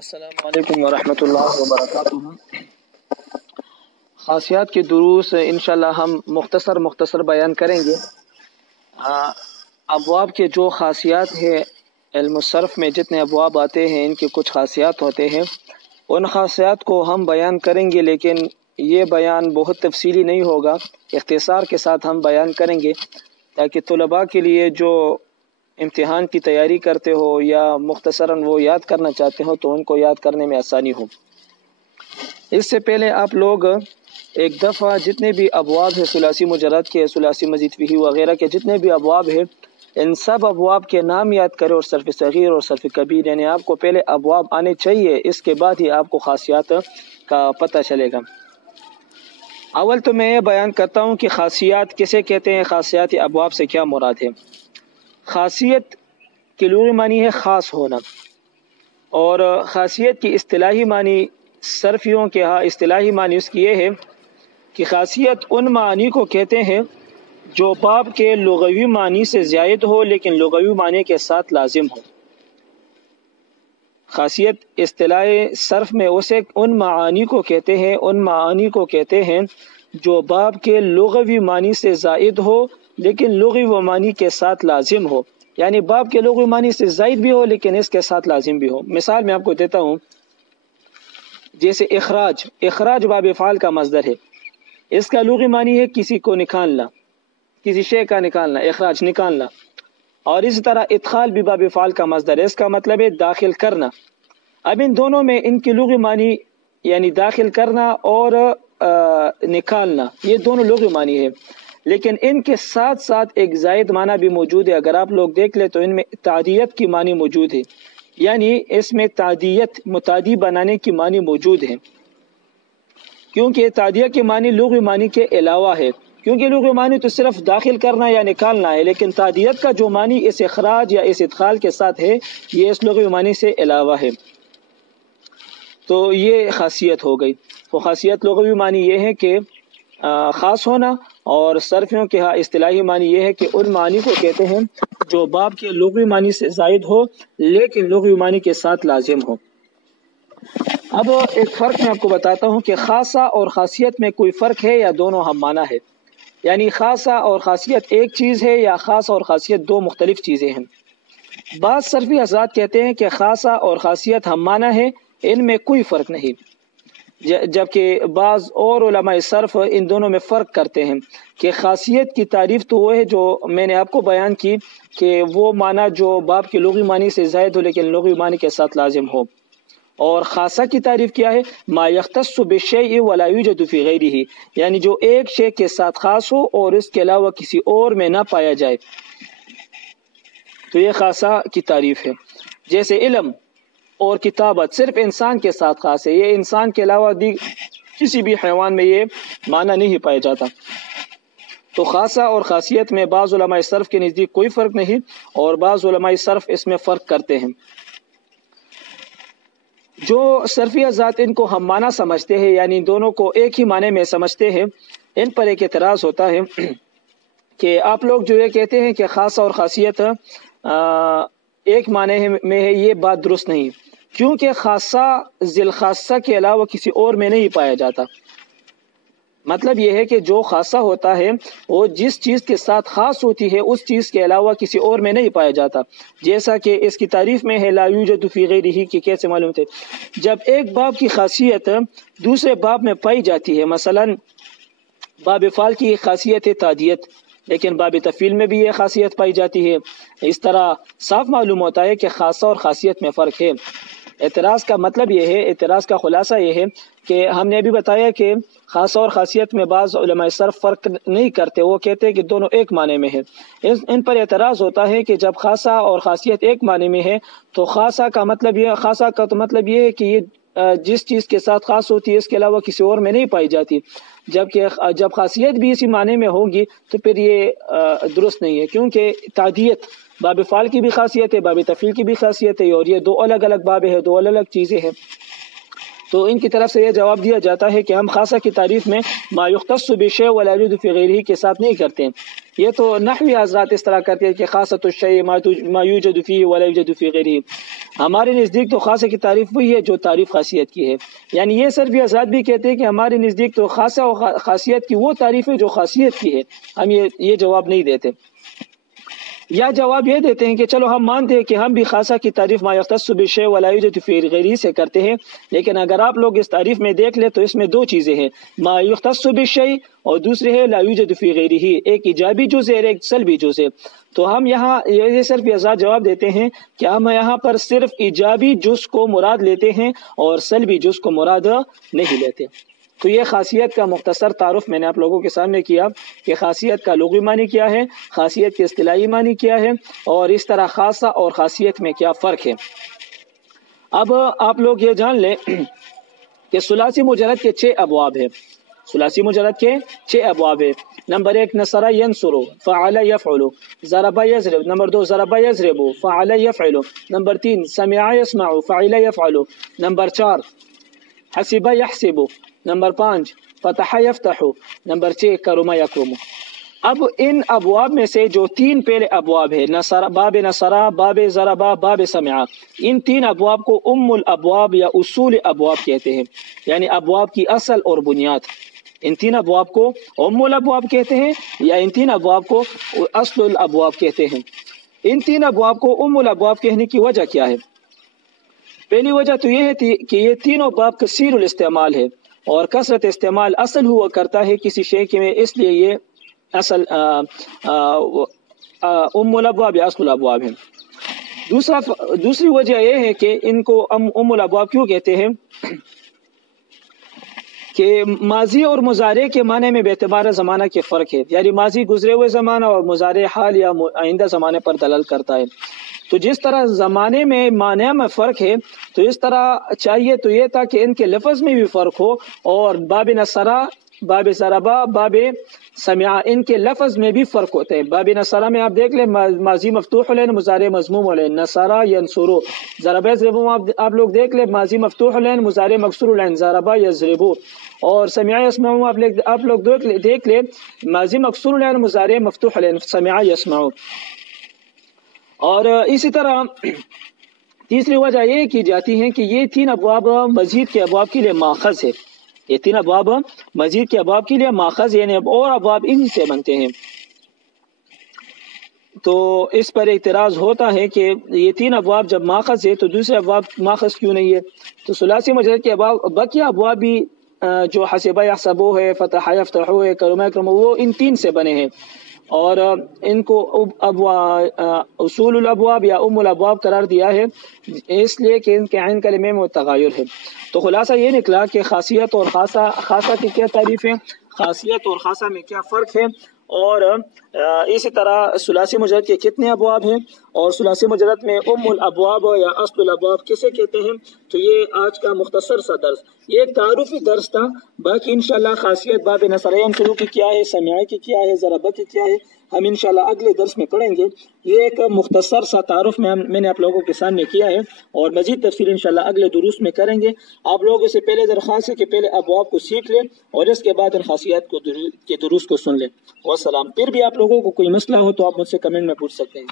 السلام علیکم ورحمۃ اللہ وبرکاتہ۔ خاصیات کے دروس انشاءاللہ ہم مختصر بیان کریں گے۔ ابواب کے جو خاصیات ہیں، علم الصرف میں جتنے ابواب آتے ہیں ان کے کچھ خاصیات ہوتے ہیں، ان خاصیات کو ہم بیان کریں گے، لیکن یہ بیان بہت تفصیلی نہیں ہوگا، اختصار کے ساتھ ہم بیان کریں گے تاکہ طلباء کے لیے جو امتحان کی تیاری کرتے ہو یا مختصراً وہ یاد کرنا چاہتے ہو تو ان کو یاد کرنے میں آسانی ہو۔ اس سے پہلے آپ لوگ ایک دفعہ جتنے بھی ابواب ہیں، ثلاثی مجرد کے، ثلاثی مزید فیہ وغیرہ کے جتنے بھی ابواب ہیں، ان سب ابواب کے نام یاد کریں، اور صرف صغیر اور صرف کبیر، یعنی آپ کو پہلے ابواب آنے چاہیے، اس کے بعد ہی آپ کو خاصیات کا پتہ چلے گا۔ اول تو میں یہ بیان کرتا ہوں کہ خاصیات کسے کہتے ہیں، خاصیات ابواب سے کیا مراد ہے۔ خاصیت کے لغوی معنی ہے خاص ہونا، اور خاصیت کی اصطلاحی معنی صرفیوں کے ہاں اصطلاحی معنی اس کی یہ ہے کہ خاصیت ان معنی کو کہتے ہیں جو باب کے لغوی معنی سے زائد ہو لیکن لغوی معنی کے ساتھ لازم ہو۔ خاصیت اصطلاح صرف میں اسے ان معانی کو کہتے ہیں جو باب کے لغوی معنی سے زائد ہو لیکن لغوی معنی کے ساتھ لازم ہو، یعنی باب کے لغوی معنی سے زائد بھی ہو لیکن اس کے ساتھ لازم بھی ہو۔ مثال میں آپ کو دیتا ہوں، جیسے اخراج باب فعل کا مصدر ہے، اس کا لغوی معنی ہے کسی کو نکالنا، کسی شے کا نکالنا، اخراج نکالنا، اور اسی طرح ادخال بھی باب فعل کا مصدر ہے، اس کا مطلب ہے داخل کرنا۔ اب ان دونوں میں ان کی لغوی معنی یعنی داخل کرنا اور نکالنا، یہ دونوں لغوی معنی ہے، لیکن ان کے ساتھ ساتھ ایک زائد معنی بھی موجود ہے۔ اگر آپ لوگ دیکھ لیں تو ان میں تعدیت کی معنی موجود ہے، یعنی اس میں تعدیت متعدی بنانے کی معنی موجود ہے، کیونکہ تعدیہ کے معنی لغوی معنی کے علاوہ ہے، کیونکہ لغوی معنی تو صرف داخل کرنا یا نکالنا ہے، لیکن تعدیت کا جو معنی اس اخراج یا اس ادخال کے ساتھ ہے یہ اس لغوی معنی سے علاوہ ہے، تو یہ خاصیت ہو گئی۔ تو خاصیت لغوی معنی یہ ہے کہ خاص ہونا، اور صرفیوں کے ہاں اصطلاحی معنی یہ ہے کہ ان معنی کو کہتے ہیں جو باب کے لغوی معنی سے زائد ہو لیکن لغوی معنی کے ساتھ لازم ہو۔ اب ایک فرق میں آپ کو بتاتا ہوں کہ خاصہ اور خاصیت میں کوئی فرق ہے یا دونوں ہم معنی ہے، یعنی خاصہ اور خاصیت ایک چیز ہے یا خاص اور خاصیت دو مختلف چیزیں ہیں۔ بعض صرفی حضرات کہتے ہیں کہ خاصہ اور خاصیت ہم معنی ہے، ان میں کوئی فرق نہیں، جبکہ بعض اور علماء صرف ان دونوں میں فرق کرتے ہیں کہ خاصیت کی تعریف تو وہ ہے جو میں نے آپ کو بیان کی کہ وہ معنی جو باب کے لغوی معنی سے زائد ہو لیکن لغوی معنی کے ساتھ لازم ہو، اور خاصہ کی تعریف کیا ہے، ما یختص بالشیء ولا یوجد فی غیرہ، یعنی جو ایک شے کے ساتھ خاص ہو اور اس کے علاوہ کسی اور میں نہ پایا جائے، تو یہ خاصہ کی تعریف ہے۔ جیسے علم اور کتابت صرف انسان کے ساتھ خاص ہے، یہ انسان کے علاوہ کسی بھی حیوان میں یہ معنی نہیں پایا جاتا۔ تو خاصہ اور خاصیت میں بعض علماء صرف کے نزدیک کوئی فرق نہیں، اور بعض علماء صرف اس میں فرق کرتے ہیں۔ جو صرفی حضرات ان کو ہم معنی سمجھتے ہیں، یعنی دونوں کو ایک ہی معنی میں سمجھتے ہیں، ان پر ایک اعتراض ہوتا ہے کہ آپ لوگ جو یہ کہتے ہیں کہ خاصہ اور خاصیت ایک معنی میں ہے، یہ بات درست نہیں، کیونکہ خاصہ ذیل خاصہ کے علاوہ کسی اور میں نہیں پایا جاتا۔ مطلب یہ ہے کہ جو خاصہ ہوتا ہے وہ جس چیز کے ساتھ خاص ہوتی ہے اس چیز کے علاوہ کسی اور میں نہیں پایا جاتا، جیسا کہ اس کی تعریف میں ہے لا یوجد فی غیرہ، کی کیسے معلوم تھے؟ جب ایک باب کی خاصیت دوسرے باب میں پائی جاتی ہے، مثلا باب فعل کی خاصیت ہے تعدیت لیکن باب تفعیل میں بھی یہ خاصیت پائی جاتی ہے، اس طرح صاف معلوم ہوتا ہے کہ خاصہ اور خاصیت میں فرق ہے۔ اعتراض کا مطلب یہ ہے، اعتراض کا خلاصہ یہ ہے کہ ہم نے ابھی بتایا کہ خاصہ اور خاصیت میں بعض علماء صرف فرق نہیں کرتے، وہ کہتے ہیں کہ دونوں ایک معنی میں ہے۔ ان پر اعتراض ہوتا ہے کہ جب خاصہ اور خاصیت ایک معنی میں ہے تو خاصہ کا تو مطلب یہ ہے کہ یہ جس چیز کے ساتھ خاص ہوتی ہے اس کے علاوہ کسی اور میں نہیں پائی جاتی، جبکہ جب خاصیت بھی اسی معنی میں ہوگی تو پھر یہ درست نہیں ہے، کیونکہ تعدیت باب فعل کی بھی خاصیت ہے، باب تفعیل کی بھی خاصیت ہے، اور یہ دو الگ الگ باب ہے، دو الگ الگ چیزیں ہیں۔ تو ان کی طرف سے یہ جواب دیا جاتا ہے کہ ہم خاصہ کی تعریف میں ما یختص بالشیء ولا یوجد فی غیرہ کے ساتھ نہیں کرتے ہیں، یہ تو نحوی حضرات اس طرح کرتے ہیں کہ خاصۃ الشیء ما یوجد فیہ ولا یوجد فی غیرہ، ہمارے نزدیک تو خاصہ کی تعریف وہی ہے جو تعریف خاصیت کی ہے. یعنی یہ سرفی آزاد بھی کہتے ہیں کہ ہمارے نزدیک تو خاصہ و خاصیت کی وہ تعریف ہے جو خاصیت کی ہے. ہم یہ جواب نہیں دیتے، یا جواب یہ دیتے ہیں کہ چلو ہم مانتے ہیں کہ ہم بھی خاصہ کی تعریف ما یختص بالشیء ولا یوجد فی غیرہ سے کرتے ہیں، لیکن اگر آپ لوگ اس تعریف میں دیکھ لیں تو اس میں دو چیزیں ہیں، ما یختص بالشیء اور دوسرے ہے لا یوجد فی غیرہ، ایک ایجابی جز ہے اور ایک سلبی جز ہے. تو ہم یہاں یہ صرف آزاد جواب دیتے ہیں کہ ہم یہاں پر صرف ایجابی جز کو مراد لیتے ہیں اور سلبی جز کو مراد نہیں لیتے. تو یہ خاصیت کا مختصر تعارف میں نے آپ لوگوں کے سامنے کیا کہ خاصیت کا لغوی معنی کیا ہے، خاصیت کے اصطلاحی معنی کیا ہے، اور اس طرح خاصہ اور خاصیت میں کیا فرق ہے. اب آپ لوگ یہ جان لیں کہ ثلاثی مجرد کے 6 ابواب ہیں. ثلاثی مجرد کے 6 ابواب ہیں. نمبر 1 نصر ینصر، فعل یفعل، ضرب یضرب. نمبر 2 ضرب یضرب، فعل یفعل. نمبر 3 سمع یسمع، فعل یفعل. نمبر 4 حسب یحسب. نمبر 5 فتح یفتح. نمبر 6 کرم یکرم. اب ان ابواب میں سے جو 3 پہلے ابواب ہے، باب نصرہ، باب ضربہ، باب سمعہ، ان 3 ابواب کو ام الابواب یا اصول ابواب کہتے ہیں، یعنی ابواب کی اصل اور بنیاد. ان 3 ابواب کو ام الابواب کہتے ہیں یا ان 3 ابواب کو اصل الابواب کہتے ہیں. ان 3 ابواب کو ام الابواب کہنے کی وجہ کیا ہے؟ پہلی وجہ تو یہ ہے کہ یہ تینوں باب کثیر الاستعمال ہے، اور کثرت استعمال اصل ہوا کرتا ہے کسی شے کے میں، اس لیے یہ اصل ام الابواب یا اصل الابواب ہیں. دوسری وجہ یہ ہے کہ ان کو ام الابواب کیوں کہتے ہیں کہ ماضی اور مضارع کے معنی میں بے اعتبار زمانہ کے فرق ہے، یعنی ماضی گزرے ہوئے زمانہ اور مضارع حال یا آئندہ زمانے پر دلالت کرتا ہے. تو جس طرح زمانے میں معنی میں فرق ہے تو اس طرح چاہیے تو یہ تھا کہ ان کے لفظ میں بھی فرق ہو، اور باب نصرہ، باب ضربہ، باب سمعہ، ان کے لفظ میں بھی فرق ہوتے ہیں. باب نصرہ میں آپ دیکھ لیں ماضی مفتوح العین، مضارع مضموم العین، نصرہ ینصرو. ضربہ یضربو آپ لوگ دیکھ لیں ماضی مفتوح العین، مضارع مکسور العین، ضربہ یضربو. اور سمعہ یسمعو آپ لوگ دیکھ لیں ماضی مکسور العین، مضارع مفتوح العین، سمعہ یسمعو. اور اسی طرح تیسری وجہ یہ کی جاتی ہے کہ یہ 3 ابواب مزید کے ابواب کے لیے ماخذ ہے. یہ 3 ابواب مزید کے ابواب کے لیے ماخذ، یعنی اور ابواب انہی سے بنتے ہیں. تو اس پر اعتراض ہوتا ہے کہ یہ 3 ابواب جب ماخذ ہے تو دوسرے ابواب ماخذ کیوں نہیں ہے؟ تو ثلاثی مجرد کے بقیہ ابواب بھی جو حسب یحسب ہے، فتح یفتح ہے، کرم یکرم، وہ ان 3 سے بنے ہیں، اور ان کو اصول الابواب یا ام الابواب قرار دیا ہے اس لیے کہ ان کے عین کلمے میں تغیر ہے. تو خلاصہ یہ نکلا کہ خاصیت اور خاصہ کی کیا تعریف ہے، خاصیت اور خاصہ میں کیا فرق ہے، اور اسی طرح ثلاثی مجرد کے کتنے ابواب ہیں، اور ثلاثی مجرد میں ام الابواب یا اصل الابواب کسے کہتے ہیں. تو یہ آج کا مختصر سا درس، یہ ایک تعارفی درس تھا. باقی انشاءاللہ خاصیت باب نصر ینصر کی کیا ہے، سمعہ کی کیا ہے، ضربہ کی کیا ہے، ہم انشاءاللہ اگلے درس میں پڑھیں گے. یہ ایک مختصر سا تعارف میں نے آپ لوگوں کے سامنے کیا ہے، اور مزید تفصیل انشاءاللہ اگلے دروس میں کریں گے. آپ لوگوں سے پہلے درخواست ہے کہ پہلے ابواب کو سیکھ لیں اور اس کے بعد ان خاصیات کے دروس کو سن لیں. والسلام. پھر بھی آپ لوگوں کو کوئی مسئلہ ہو تو آپ مجھ سے کمنٹ میں پوچھ سکتے ہیں.